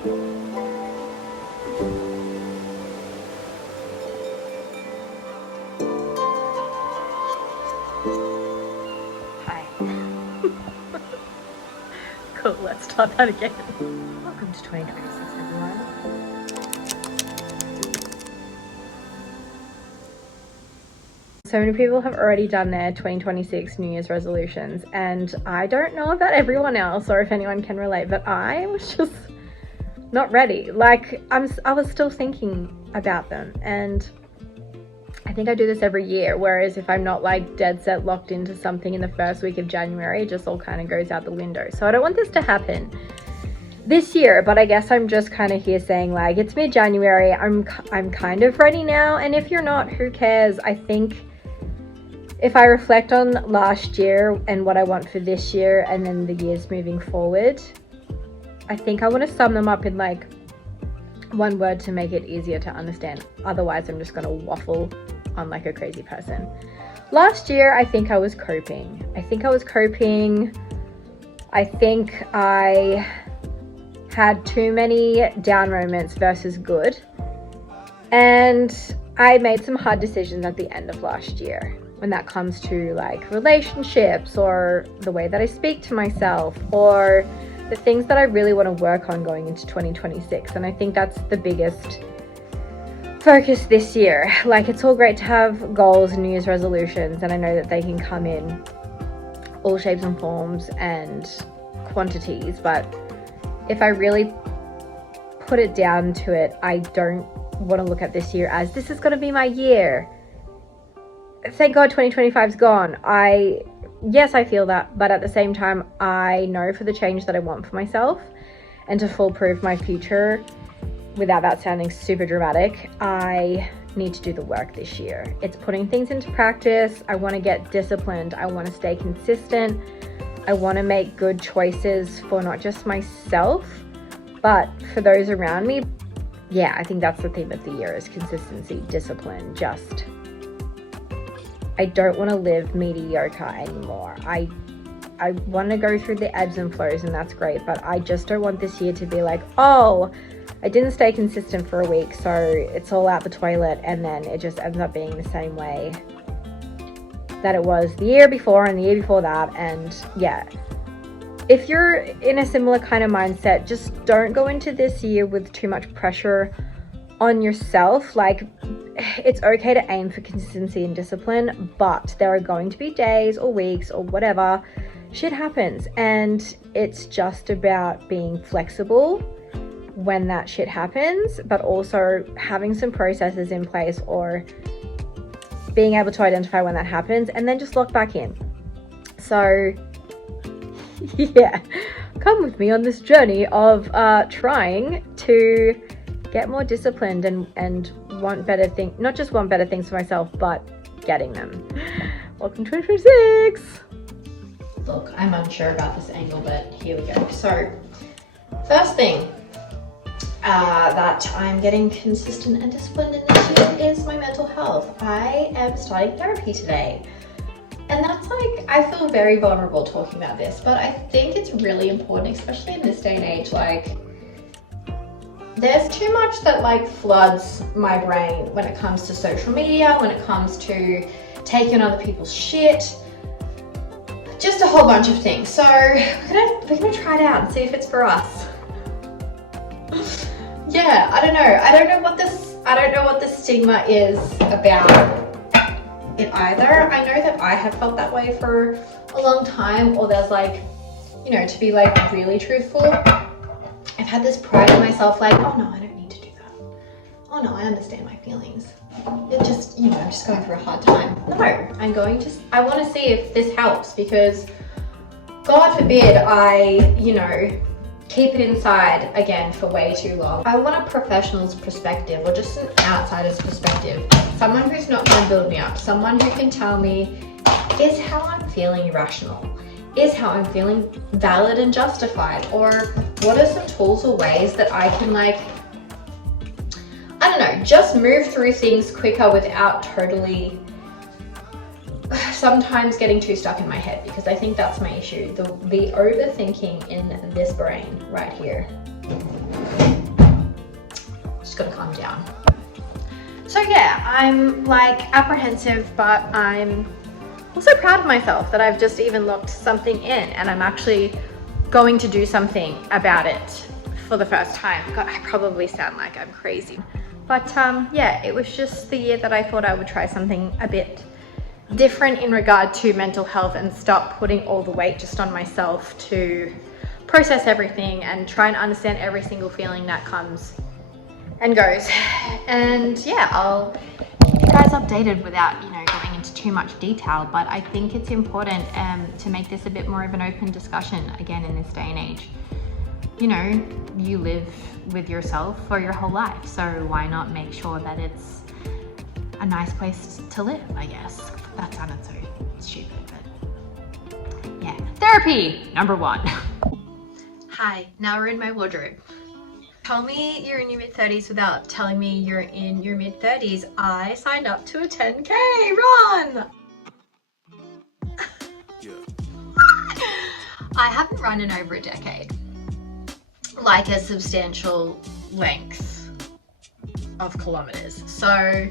Hi. Cool, let's start that again. Welcome to 2026, everyone. So many people have already done their 2026 New Year's resolutions, and I don't know about everyone else or if anyone can relate, but I was just not ready. Like, I was still thinking about them, and I think I do this every year, whereas if I'm not like dead set locked into something in the first week of January, it just all kind of goes out the window. So I don't want this to happen this year, but I guess I'm just kind of here saying, like, it's mid-January, I'm kind of ready now, and if you're not, who cares? I think if I reflect on last year and what I want for this year and then the years moving forward, I think I want to sum them up in like one word to make it easier to understand. Otherwise, I'm just going to waffle on like a crazy person. Last year, I think I was coping. I think I had too many down moments versus good. And I made some hard decisions at the end of last year when that comes to like relationships or the way that I speak to myself or the things that I really want to work on going into 2026. And I think that's the biggest focus this year. Like, it's all great to have goals and New Year's resolutions, and I know that they can come in all shapes and forms and quantities, but if I really put it down to it, I don't want to look at this year as this is going to be my year. Thank God 2025 is gone. Yes, I feel that, but at the same time, I know for the change that I want for myself and to foolproof my future, without that sounding super dramatic, I need to do the work this year. It's putting things into practice. I want to get disciplined. I want to stay consistent. I want to make good choices for not just myself, but for those around me. Yeah, I think that's the theme of the year is consistency, discipline, just I don't want to live mediocre anymore. I want to go through the ebbs and flows, and that's great, but I just don't want this year to be like, oh, I didn't stay consistent for a week, so it's all out the toilet, and then it just ends up being the same way that it was the year before and the year before that. And yeah, if you're in a similar kind of mindset, just don't go into this year with too much pressure on yourself. Like, it's okay to aim for consistency and discipline, but there are going to be days or weeks or whatever, shit happens, and it's just about being flexible when that shit happens, but also having some processes in place or being able to identify when that happens and then just lock back in. So yeah, come with me on this journey of trying to get more disciplined and want better things, not just want better things for myself, but getting them. Welcome to 2026. Look, I'm unsure about this angle, but here we go. So first thing that I'm getting consistent and disciplined in this year is my mental health. I am starting therapy today. And that's like, I feel very vulnerable talking about this, but I think it's really important, especially in this day and age. Like, there's too much that like floods my brain when it comes to social media, when it comes to taking other people's shit, just a whole bunch of things. So we're gonna try it out and see if it's for us. Yeah, I don't know what the stigma is about it either. I know that I have felt that way for a long time, or there's like, you know, to be like really truthful, I've had this pride in myself, like, oh no, I don't need to do that. Oh no, I understand my feelings. It just, you know, I'm just going through a hard time. No, I want to see if this helps, because God forbid I, you know, keep it inside again for way too long. I want a professional's perspective, or just an outsider's perspective. Someone who's not going to build me up. Someone who can tell me, is how I'm feeling irrational? Is how I'm feeling valid and justified? Or what are some tools or ways that I can, like, I don't know, just move through things quicker without totally sometimes getting too stuck in my head, because I think that's my issue. The overthinking in this brain right here. Just gotta calm down. So yeah, I'm like apprehensive, but I'm also proud of myself that I've just even locked something in, and I'm actually going to do something about it for the first time. God, I probably sound like I'm crazy. But yeah, it was just the year that I thought I would try something a bit different in regard to mental health and stop putting all the weight just on myself to process everything and try and understand every single feeling that comes and goes. And yeah, I'll keep you guys updated without, going into too much detail, but I think it's important to make this a bit more of an open discussion again in this day and age. You live with yourself for your whole life, so why not make sure that it's a nice place to live, I guess. That sounded so stupid, but yeah. Therapy, number 1. Hi, now we're in my wardrobe. Tell me you're in your mid-30s without telling me you're in your mid-30s. I signed up to a 10K run! Yeah. I haven't run in over a decade. Like a substantial length of kilometers. So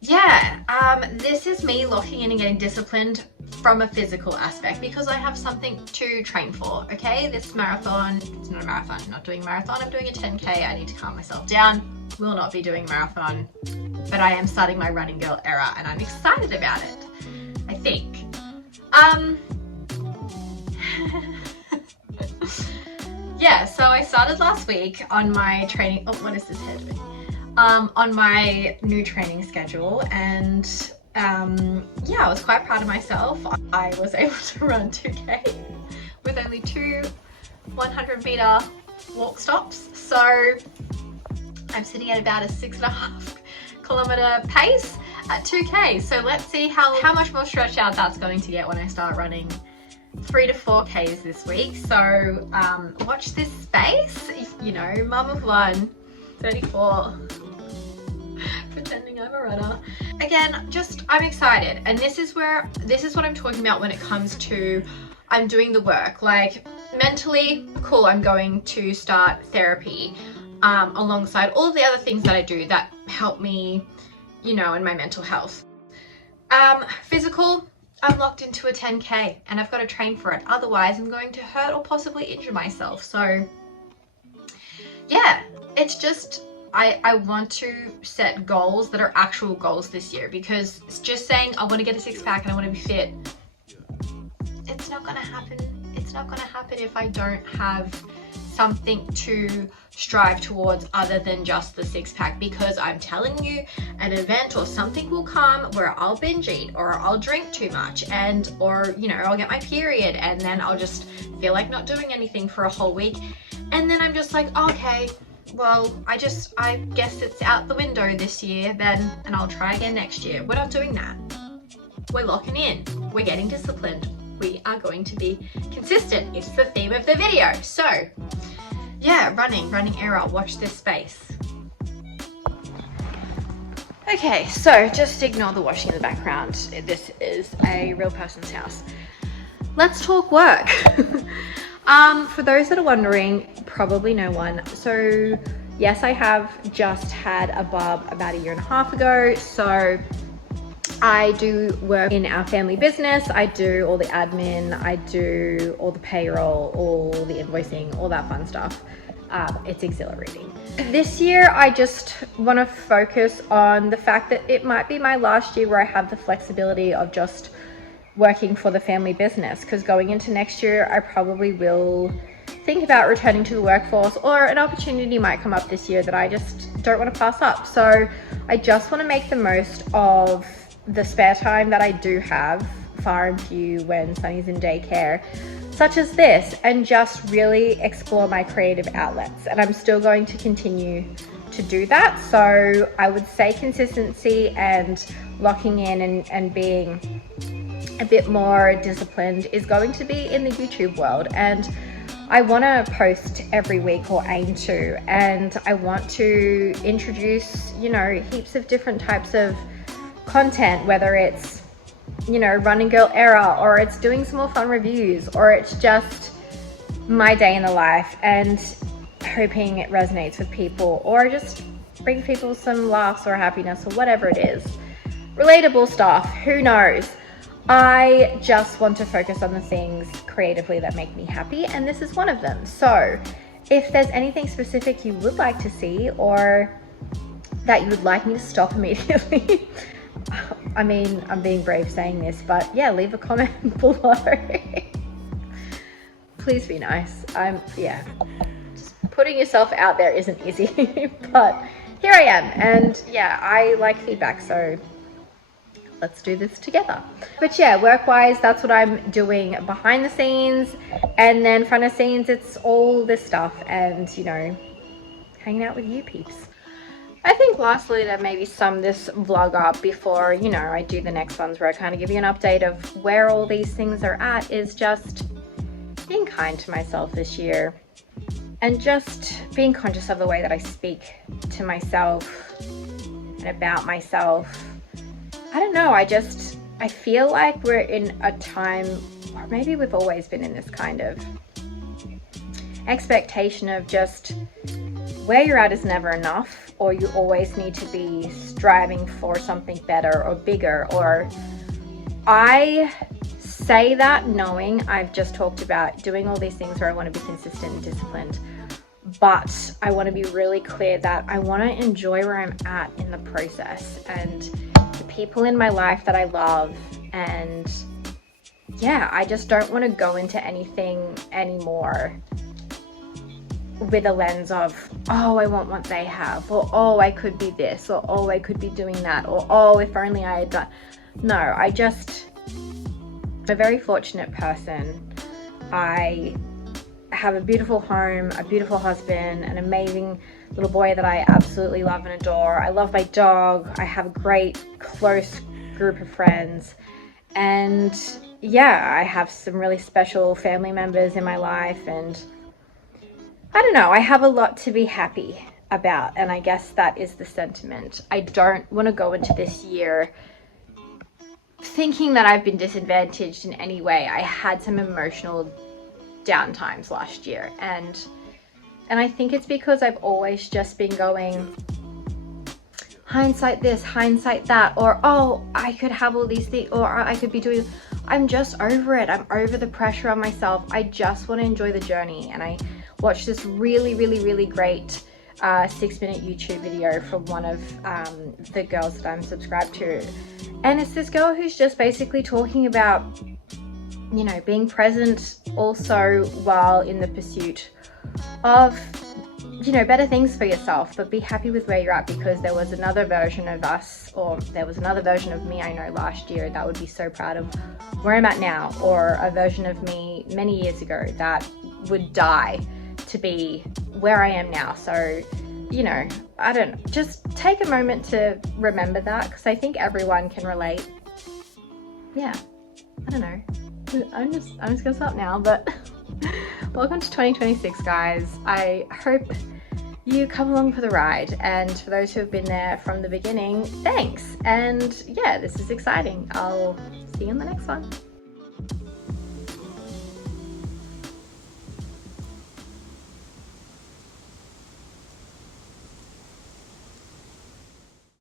yeah, this is me locking in and getting disciplined from a physical aspect because I have something to train for, okay? This marathon, it's not a marathon, I'm not doing a marathon, I'm doing a 10K. I need to calm myself down. Will not be doing a marathon, but I am starting my running girl era and I'm excited about it, I think. Yeah, so I started last week on my training, oh, what is this hair doing? On my new training schedule, and yeah, I was quite proud of myself. I was able to run 2K with only 2 100-meter walk stops, so I'm sitting at about a 6.5 kilometer pace at 2K. So let's see how much more stretched out that's going to get when I start running 3 to 4Ks this week. So watch this space. Mum of 1, 34, pretending I'm a runner. Again, I'm excited, and this is what I'm talking about when it comes to I'm doing the work. Like mentally, cool, I'm going to start therapy alongside all the other things that I do that help me, in my mental health. Physical, I'm locked into a 10K and I've got to train for it. Otherwise, I'm going to hurt or possibly injure myself. So yeah, it's just, I want to set goals that are actual goals this year, because it's just saying I want to get a 6-pack and I want to be fit. It's not going to happen. It's not going to happen if I don't have something to strive towards other than just the 6-pack, because I'm telling you, an event or something will come where I'll binge eat or I'll drink too much or I'll get my period and then I'll just feel like not doing anything for a whole week, and then I'm just like, okay, well, I guess it's out the window this year then, and I'll try again next year. We're not doing that. We're locking in. We're getting disciplined. We are going to be consistent. It's the theme of the video. So yeah, running era, watch this space. Okay, so just ignore the washing in the background. This is a real person's house. Let's talk work. For those that are wondering, probably no one. So yes, I have just had a bub about 1.5 years ago. So I do work in our family business. I do all the admin, I do all the payroll, all the invoicing, all that fun stuff. It's exhilarating. This year, I just want to focus on the fact that it might be my last year where I have the flexibility of just working for the family business, because going into next year, I probably will think about returning to the workforce, or an opportunity might come up this year that I just don't want to pass up. So I just want to make the most of the spare time that I do have, far and few when Sunny's in daycare, such as this, and just really explore my creative outlets. And I'm still going to continue to do that. So I would say consistency and locking in and being a bit more disciplined is going to be in the YouTube world. And I want to post every week, or aim to, and I want to introduce, heaps of different types of content, whether it's running girl era, or it's doing some more fun reviews, or it's just my day in the life. And hoping it resonates with people, or just bring people some laughs or happiness or whatever it is. Relatable stuff, who knows? I just want to focus on the things creatively that make me happy, and this is one of them. So if there's anything specific you would like to see, or that you would like me to stop immediately, I mean, I'm being brave saying this, but yeah, leave a comment below. Please be nice. Yeah, just putting yourself out there isn't easy, but here I am, and yeah, I like feedback, so let's do this together. But yeah, work-wise, that's what I'm doing behind the scenes, and then front of scenes, it's all this stuff and, you know, hanging out with you peeps. I think lastly, to maybe sum this vlog up before, you know, I do the next ones where I kind of give you an update of where all these things are at, is just being kind to myself this year, and just being conscious of the way that I speak to myself and about myself. I don't know, I feel like we're in a time, or maybe we've always been in this kind of expectation of just where you're at is never enough, or you always need to be striving for something better or bigger. Or I say that knowing I've just talked about doing all these things where I want to be consistent and disciplined, but I want to be really clear that I want to enjoy where I'm at in the process, and the people in my life that I love. And yeah, I just don't want to go into anything anymore with a lens of, oh, I want what they have, or oh, I could be this, or oh, I could be doing that, or oh, if only I had done. No, I'm a very fortunate person. I have a beautiful home, a beautiful husband, an amazing little boy that I absolutely love and adore. I love my dog. I have a great close group of friends, and yeah, I have some really special family members in my life, and I don't know, I have a lot to be happy about, and I guess that is the sentiment. I don't want to go into this year thinking that I've been disadvantaged in any way. I had some emotional down times last year, and I think it's because I've always just been going hindsight this, hindsight that, or oh, I could have all these things, or I could be doing. I'm just over it. I'm over the pressure on myself. I just want to enjoy the journey. And I watched this really great 6-minute YouTube video from one of the girls that I'm subscribed to, and it's this girl who's just basically talking about, you know, being present also while in the pursuit of, you know, better things for yourself, but be happy with where you're at, because there was another version of us, or there was another version of me I know last year that would be so proud of where I'm at now, or a version of me many years ago that would die to be where I am now. So, you know, I don't know, just take a moment to remember that, because I think everyone can relate. Yeah, I don't know, I'm just gonna stop now, but welcome to 2026, guys. I hope you come along for the ride, and for those who have been there from the beginning, thanks. And yeah, this is exciting. I'll see you in the next one.